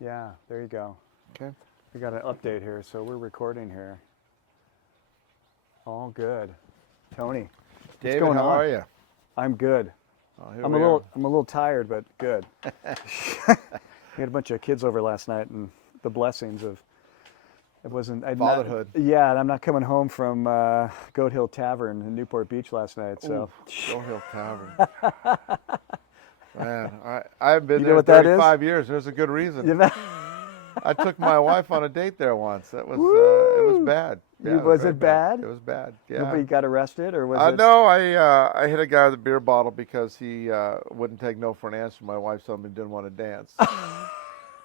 Yeah, there you go. Okay. We got an update here, so we're recording here. All good. Tony, David, going how on? are you? I'm good. Oh, here I'm we a little tired, but good. We had a bunch of kids over last night, and the blessings of it wasn't Fatherhood. Yeah, and I'm not coming home from Goat Hill Tavern in Newport Beach last night. So Goat Hill Tavern. Man, I've been You know there what that is? 35 years. There's a good reason. you know, I took my wife on a date there once. It was bad. Yeah, Was very it bad? It was bad. Yeah. nobody got arrested, or was it? No, I hit a guy with a beer bottle because he wouldn't take no for an answer. My wife told me he didn't want to dance.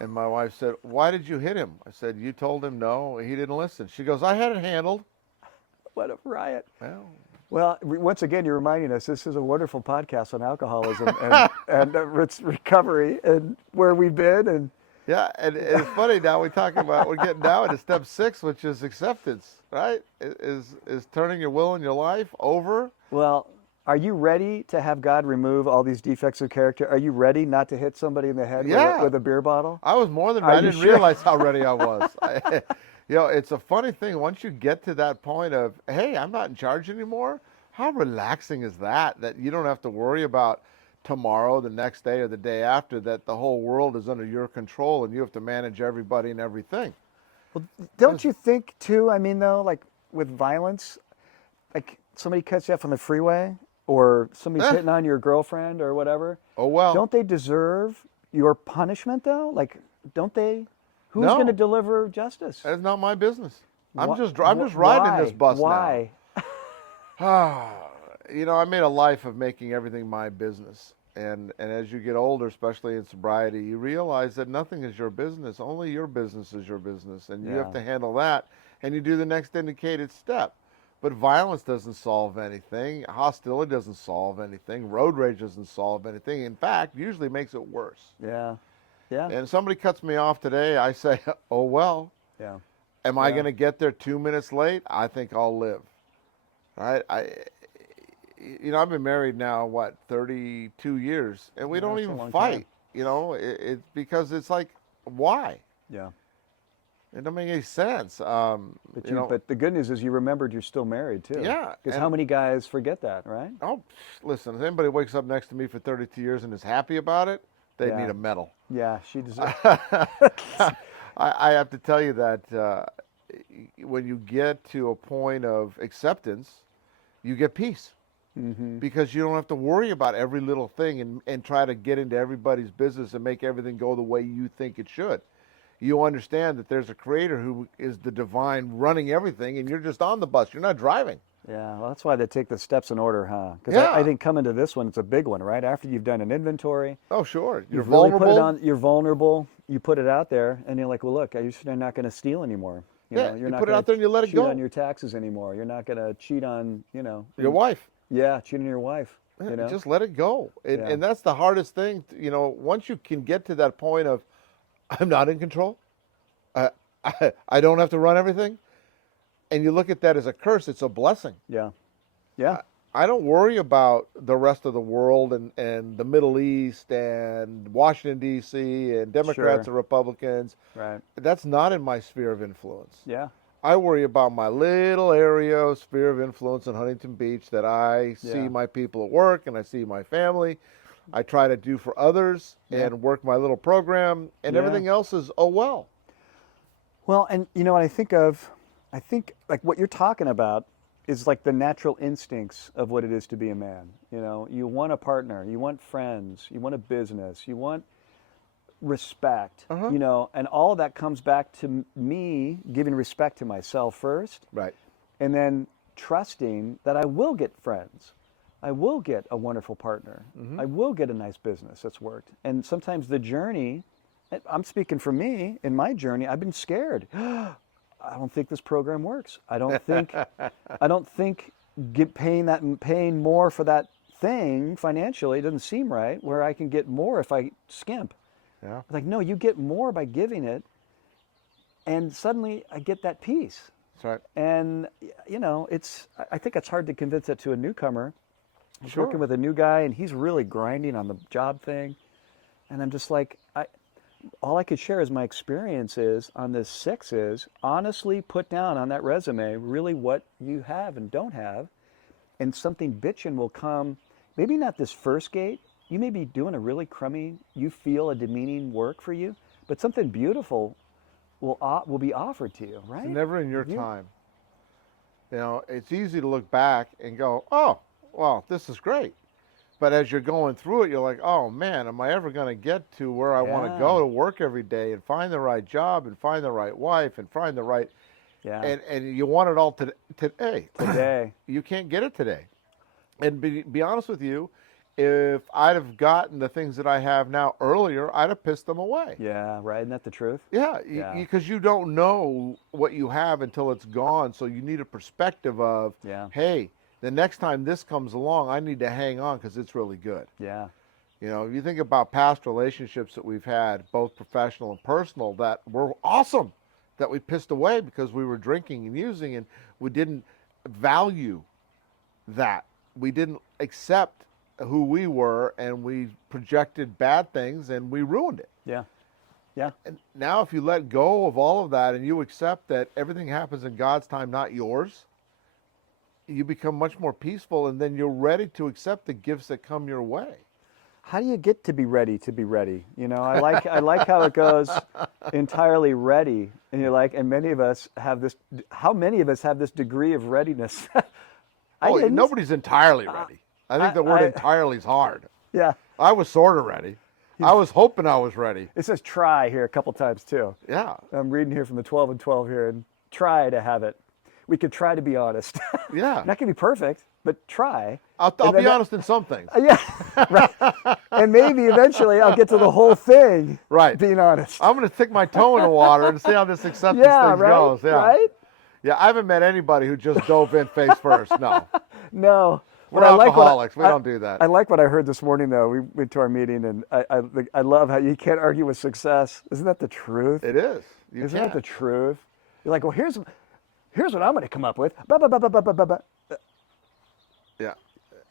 And my wife said, "Why did you hit him?" I said, "You told him no. He didn't listen." She goes, "I had it handled." What a riot! Well, Once again, you're reminding us this is a wonderful podcast on alcoholism and recovery and where we've been. And yeah, and it's funny now we're getting down to step 6, which is acceptance, right? Is turning your will in your life over. well, are you ready to have God remove all these defects of character? Are you ready not to hit somebody in the head Yeah. with a beer bottle? I was more than Are ready. I you didn't sure? realize how ready I was. It's a funny thing. Once you get to that point of, hey, I'm not in charge anymore, how relaxing is that? That you don't have to worry about tomorrow, the next day, or the day after, that the whole world is under your control and you have to manage everybody and everything. Well, don't you think too? I mean, though, like with violence, like somebody cuts you off on the freeway, or somebody's hitting on your girlfriend or whatever. Oh, well. Don't they deserve your punishment though? Like, don't they? Who's No. going to deliver justice? That's not my business. I'm Wh- just wh- riding this bus Why? now. I made a life of making everything my business. And as you get older, especially in sobriety, you realize that nothing is your business. Only your business is your business. And you have Yeah. to handle that. And you do the next indicated step. But violence doesn't solve anything. Hostility doesn't solve anything. Road rage doesn't solve anything. In fact, usually makes it worse. Yeah. Yeah. And somebody cuts me off today, I say, oh, well. Yeah. Am I Yeah. going to get there 2 minutes late? I think I'll live. Right? I've been married now, 32 years, and we don't that's a even long fight. time. It's because it's like, why? Yeah. It doesn't make any sense. But the good news is you remembered you're still married too. Yeah, Because and- how many guys forget that, right? Oh, listen, if anybody wakes up next to me for 32 years and is happy about it, they Yeah. need a medal. Yeah, she deserves. I have to tell you that when you get to a point of acceptance, you get peace. Mm-hmm. Because you don't have to worry about every little thing and try to get into everybody's business and make everything go the way you think it should. You understand that there's a creator who is the divine running everything, and you're just on the bus. You're not driving. Yeah, well, that's why they take the steps in order, huh? Because Yeah. I think coming to this one, it's a big one, right? After you've done an inventory, Oh, sure. You're you've really vulnerable. put it on. You're vulnerable. You put it out there, and you're like, well, look, you're not going to steal anymore. Yeah, you're you not put it gonna out there and you let it cheat go. on your taxes anymore. You're not going to cheat on, Your wife. Yeah, cheat on your wife. Yeah, just let it go. Yeah. And that's the hardest thing. Once you can get to that point of, I'm not in control. I don't have to run everything. And you look at that as a curse, it's a blessing. Yeah, yeah, I don't worry about the rest of the world and the Middle East and Washington, D.C. and Democrats Sure. and Republicans. right. That's not in my sphere of influence. Yeah, I worry about my little area, sphere of influence in Huntington Beach that I see Yeah. my people at work and I see my family. I try to do for others Yeah. and work my little program, and Yeah. everything else is, oh, well. Well, and you know what I think of? I think like what you're talking about is like the natural instincts of what it is to be a man. You want a partner, you want friends, you want a business, you want respect, and all of that comes back to me giving respect to myself first, Right. and then trusting that I will get friends. I will get a wonderful partner. I will get a nice business that's worked. And sometimes the journey, I'm speaking for me, in my journey, I've been scared. I don't think this program works. I don't think paying more for that thing financially doesn't seem right, where I can get more if I skimp. Yeah. Like, no, you get more by giving it. And suddenly I get that peace. That's right. And, I think it's hard to convince that to a newcomer. I'm working Sure. with a new guy, and he's really grinding on the job thing. And I'm just like, all I could share is my experiences on this 6 is honestly put down on that resume really what you have and don't have, and something bitchin' will come. Maybe not this first gate. You may be doing a really crummy, you feel a demeaning work for you, but something beautiful will be offered to you, right? It's never in your You- time. You know, it's easy to look back and go, oh, well, this is great. But as you're going through it, you're like, oh man, am I ever going to get to where I want to Yeah. go to work every day and find the right job and find the right wife and find the right, Yeah. and you want it all today. Today. You can't get it today. And be honest with you, if I'd have gotten the things that I have now earlier, I'd have pissed them away. Yeah, right. Isn't that the truth? Yeah, Yeah. because you don't know what you have until it's gone. So you need a perspective of, Yeah. hey, the next time this comes along, I need to hang on because it's really good. Yeah. You know, if you think about past relationships that we've had, both professional and personal, that were awesome, that we pissed away because we were drinking and using, and we didn't value that. We didn't accept who we were, and we projected bad things, and we ruined it. Yeah. Yeah. And now, if you let go of all of that and you accept that everything happens in God's time, not yours, you become much more peaceful, and then you're ready to accept the gifts that come your way. How do you get to be ready to be ready? You know, I like how it goes entirely ready. And you're like, and many of us have this, how many of us have this degree of readiness? I Oh, didn't. nobody's entirely ready. I think the word entirely is hard. Yeah. I was sort of ready. I was hoping I was ready. It says try here a couple times too. Yeah. I'm reading here from the 12 and 12 here, and try to have it. We could try to be honest. Yeah. Not gonna be perfect, but try. I'll And then be honest in some things. Yeah, right. And maybe eventually I'll get to the whole thing. Right. Being honest. I'm going to stick my toe in the water and see how this acceptance Yeah, thing right. goes. Yeah. Right. Yeah, I haven't met anybody who just dove in face first. No. No. We're But I like what alcoholics. We don't do that. I like what I heard this morning, though. We went to our meeting, and I love how you can't argue with success. Isn't that the truth? It is. You Isn't can't. that the truth? You're like, well, here's what I'm going to come up with. Ba, ba, ba, ba, ba, ba, ba, ba. Yeah.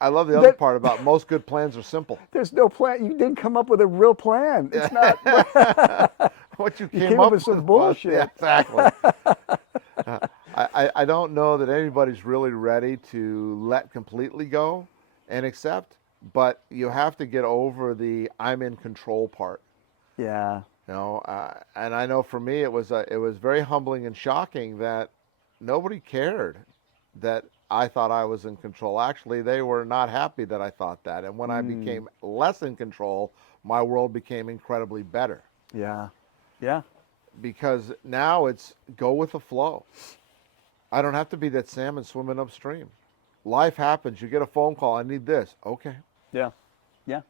I love the other part about most good plans are simple. There's no plan. You didn't come up with a real plan. It's not. What you came up with some was- bullshit. Yeah, exactly. I don't know that anybody's really ready to let completely go and accept, but you have to get over the I'm in control part. Yeah. You know, and I know for me it was very humbling and shocking that nobody cared that I thought I was in control. Actually, they were not happy that I thought that. And when I became less in control, my world became incredibly better. Yeah. Yeah. Because now it's go with the flow. I don't have to be that salmon swimming upstream. Life happens. You get a phone call. I need this. Okay. Yeah. Yeah.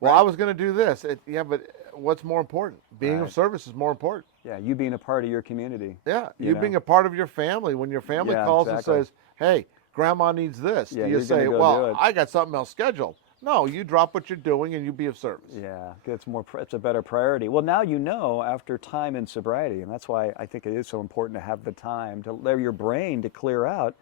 Well, I was going to do this. Yeah, but what's more important? Being Right. of service is more important. Yeah. You being a part of your community. Yeah, You you know? being a part of your family. When your family Yeah, calls exactly. and says, "Hey, Grandma needs this," Yeah, do you you're gonna say, go do "Well, it. I got something else scheduled"? No, you drop what you're doing and you be of service. Yeah, it's a better priority. Well, now you know after time and sobriety, and that's why I think it is so important to have the time to let your brain to clear out.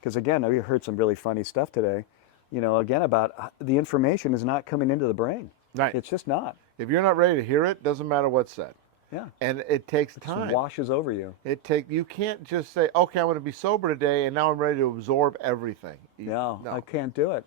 Because again, we heard some really funny stuff today. You know, again about the information is not coming into the brain. Right. It's just not. If you're not ready to hear it, doesn't matter what's said, Yeah. and it takes It time. washes over you. You can't just say, "Okay, I'm going to be sober today, and now I'm ready to absorb everything." No, I can't do it.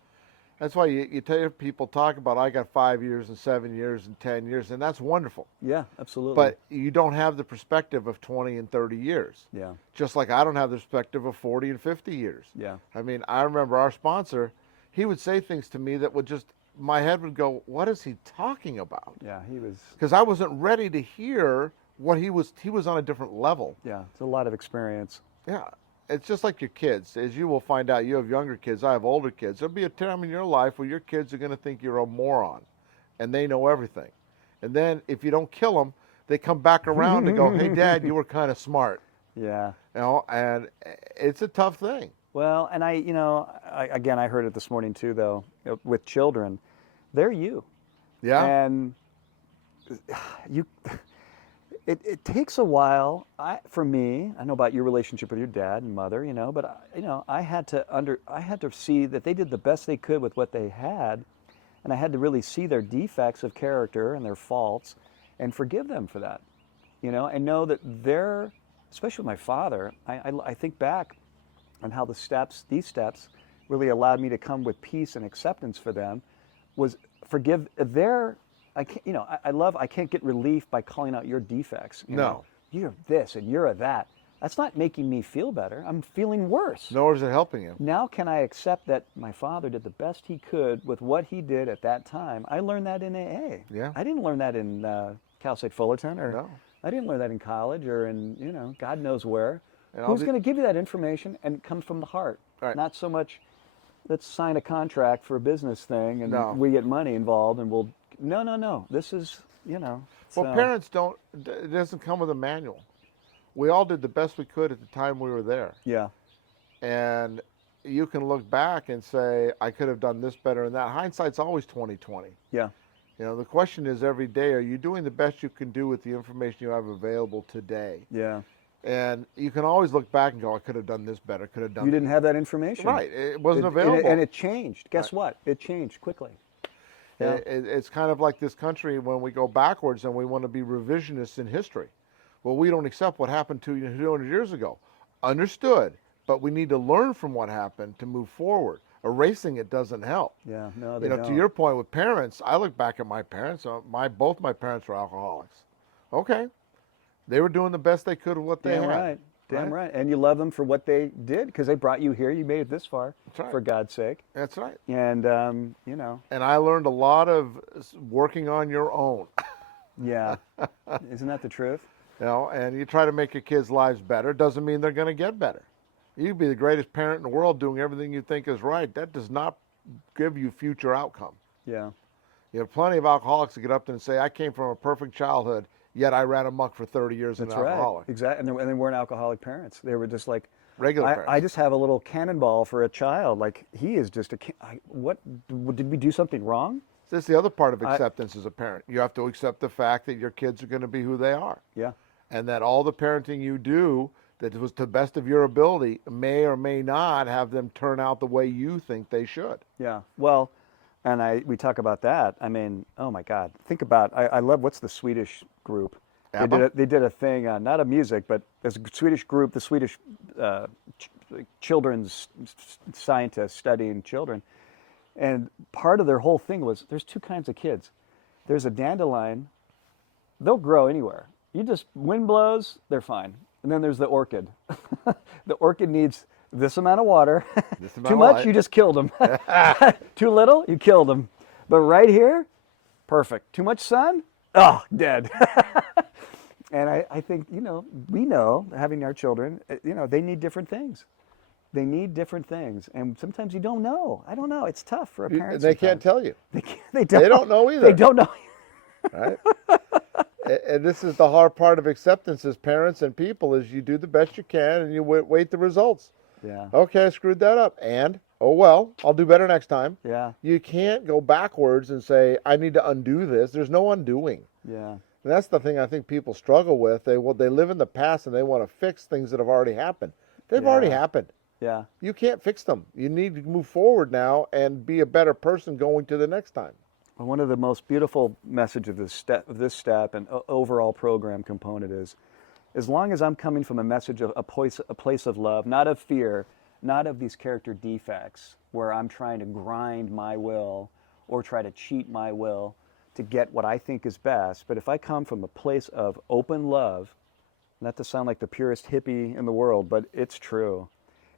That's why you tell people talk about I got 5 years and 7 years and 10 years, and that's wonderful. Yeah, absolutely. But you don't have the perspective of 20 and 30 years. yeah, Just like I don't have the perspective of 40 and 50 years. yeah, I mean, I remember our sponsor, he would say things to me that would just, my head would go, what is he talking about? yeah. He was. Because I wasn't ready to hear what he was on a different level. Yeah, it's a lot of experience. Yeah. It's just like your kids. As you will find out, you have younger kids, I have older kids. There'll be a time in your life where your kids are going to think you're a moron and they know everything. And then if you don't kill them, they come back around and go, hey, Dad, you were kind of smart. Yeah. You know, and it's a tough thing. Well, and I heard it this morning too, though, with children. They're you. Yeah. And it takes a while. For me, I know about your relationship with your dad and mother, but I had to see that they did the best they could with what they had, and I had to really see their defects of character and their faults, and forgive them for that, and know that they're, especially my father, I think back on how these steps really allowed me to come with peace and acceptance for them, was forgive their, I can't, I can't get relief by calling out your defects. No. You're this and you're a that. That's not making me feel better. I'm feeling worse. Nor is it helping him. Now can I accept that my father did the best he could with what he did at that time? I learned that in AA. Yeah. I didn't learn that in Cal State Fullerton, or No. I didn't learn that in college, or in God knows where. And Who's going to give you that information and come from the heart? Right. Not so much, let's sign a contract for a business thing and No. we get money involved and we'll. No. This is Well, so- parents don't. It doesn't come with a manual. We all did the best we could at the time we were there, Yeah. and you can look back and say, I could have done this better and that. Hindsight's always 20/20. Yeah. The question is every day, are you doing the best you can do with the information you have available today? Yeah. And you can always look back and go, I could have done this better, could have done You didn't have that information. Right, it wasn't It- available. and it changed. Guess what? It changed quickly. Yeah. It's kind of like this country when we go backwards and we want to be revisionists in history. Well, we don't accept what happened 200 years ago. Understood, but we need to learn from what happened to move forward. Erasing it doesn't help. Yeah. No, they don't. To your point with parents, I look back at my parents. Both my parents were alcoholics. Okay, they were doing the best they could with what they Damn had. right. Damn right. And you love them for what they did because they brought you here. You made it this far, That's right. for God's sake. That's right. And, And I learned a lot of working on your own. yeah. Isn't that the truth? And you try to make your kids' lives better. Doesn't mean they're going to get better. You can be the greatest parent in the world doing everything you think is right. That does not give you future outcome. Yeah. You have plenty of alcoholics that get up there and say, I came from a perfect childhood, yet I ran amok for 30 years as That's an right. alcoholic. Exactly. And they weren't alcoholic parents. They were just like, Regular I parents. just have a little cannonball for a child. Like, he is just what, did we do something wrong? This is the other part of acceptance as a parent. You have to accept the fact that your kids are going to be who they are. Yeah. And that all the parenting you do that was to the best of your ability may or may not have them turn out the way you think they should. Yeah. Well, and we talk about that. I mean, oh my God. Think about, I love, what's the Swedish group? ABBA? They did a thing, not a music, but there's a Swedish group, the Swedish children's scientists studying children. And part of their whole thing was there's two kinds of kids. There's a dandelion, they'll grow anywhere. You just, wind blows, they're fine. And then there's the orchid. The orchid needs this amount of water. This amount Too of much, light. you just killed them. Too little, you killed them. But right here, perfect. Too much sun, oh, dead. And I think, we know, having our children, they need different things. They need different things. And sometimes you don't know. I don't know. It's tough for a parent. They can't tell you. They don't know either. They don't know. Right? And this is the hard part of acceptance as parents and people is you do the best you can and you wait the results. Yeah. Okay, I screwed that up. And, oh well, I'll do better next time. Yeah. You can't go backwards and say, I need to undo this. There's no undoing. Yeah. And that's the thing I think people struggle with. They live in the past and they want to fix things that have already happened. They've already happened. Yeah. You can't fix them. You need to move forward now and be a better person going to the next time. One of the most beautiful message of this step and overall program component is, as long as I'm coming from a message of a place of love, not of fear, not of these character defects where I'm trying to grind my will or try to cheat my will to get what I think is best, but if I come from a place of open love, not to sound like the purest hippie in the world, but it's true.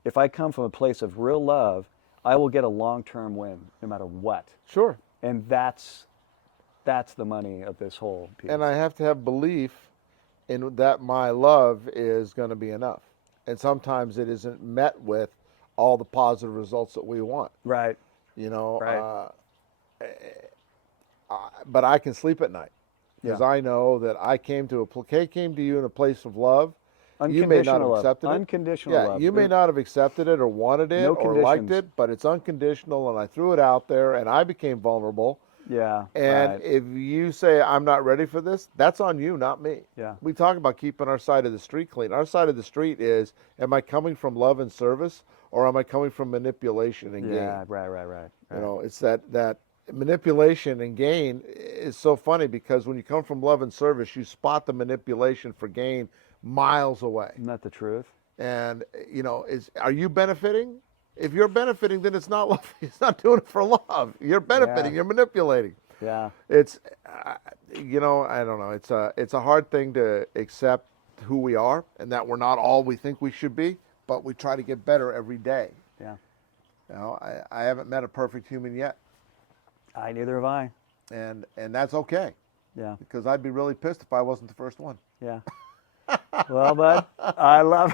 If I come from a place of real love, I will get a long-term win no matter what. Sure. And that's the money of this whole piece. And I have to have belief in that my love is going to be enough. And sometimes it isn't met with all the positive results that we want. Right. Right. But I can sleep at night because I know that I came to you in a place of love. You may not have accepted it. Unconditional love. You may not have accepted it or wanted it No or liked conditions. it, but it's unconditional, and I threw it out there, and I became vulnerable. Yeah. And right. if you say, I'm not ready for this, that's on you, not me. Yeah. We talk about keeping our side of the street clean. Our side of the street is, am I coming from love and service, or am I coming from manipulation and gain? Yeah. Right. It's that manipulation and gain is so funny because when you come from love and service, you spot the manipulation for gain miles away. Isn't that the truth? And are you benefiting? If you're benefiting, then it's not love. It's not doing it for love. You're benefiting. Yeah. You're manipulating. Yeah. It's, I don't know. It's a hard thing to accept who we are and that we're not all we think we should be, but we try to get better every day. Yeah. I haven't met a perfect human yet, Neither have I. and that's okay Yeah. because I'd be really pissed if I wasn't the first one. Yeah. Well, bud, I love.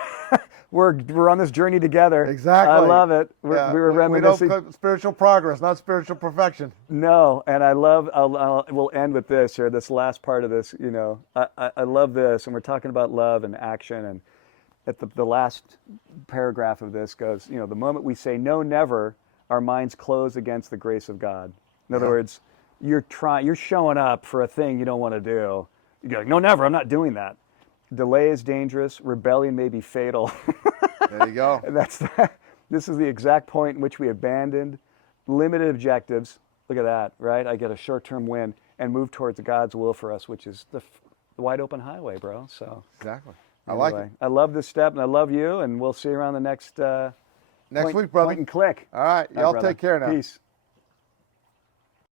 We're on this journey together. Exactly. I love it. We were we reminiscing. don't spiritual progress, not spiritual perfection. No, and I love. We'll end with this or this last part of this. I love this, and we're talking about love and action, and at the last paragraph of this goes, the moment we say no, never, our minds close against the grace of God. In other words, you're showing up for a thing you don't want to do. You're like, no, never, I'm not doing that. Delay is dangerous. Rebellion may be fatal. There you go. And this is the exact point in which we abandoned limited objectives. Look at that, right? I get a short-term win and move towards God's will for us, which is the wide open highway, bro. So Exactly. I like it. I love this step, and I love you, and we'll see you around the next Next week, brother. point and click. All right. Bye, Y'all brother. take care now. Peace.